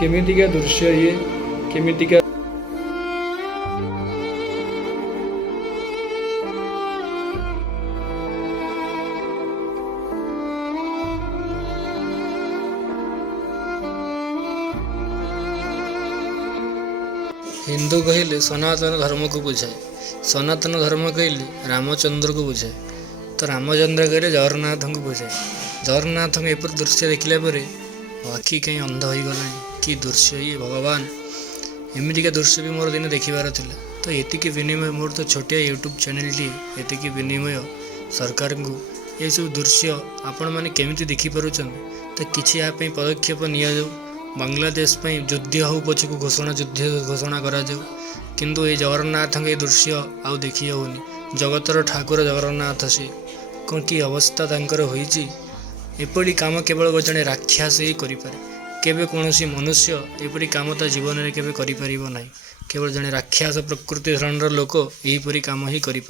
केमितिका दृश्य ये केमितिका हिंदू कहले सनातन धर्म को बुझाए, सनातन धर्म कहले रामचंद्र को बुझाए, तो रामचंद्र कहले जगन्नाथ को बुझाए। जगन्नाथ एपर दृश्य देखला पर आखि कहीं अंध हो गला कि दृश्य ये भगवान एमतीका दृश्य भी मोर दिन देखिबार थिला। तो एतिकी विनिमय मोर तो छोटिया यूट्यूब चैनल टी एतिकी विनिमय सरकार को ये सब दृश्य आपण मैंने केमिति देखि पारुछन, तो किछि या पई पदक्षेप निया जाऊ। बांग्लादेश पे युद्ध हो पछकु घोषणा युद्ध घोषणा करा जाऊ, किंतु ये जगन्नाथ के दृश्य आउ देखि होनी। जगतर ठाकुर जगन्नाथ से कौन की अवस्था तांकर होईची। एपरी काम केवल जड़े राक्षस ही करें, केवे कौनसी मनुष्य एपरी काम ता जीवन में केवे करि परिबो नाही। केवल जड़े राक्षस प्रकृति धरणर लोक यहीपरी काम ही करें।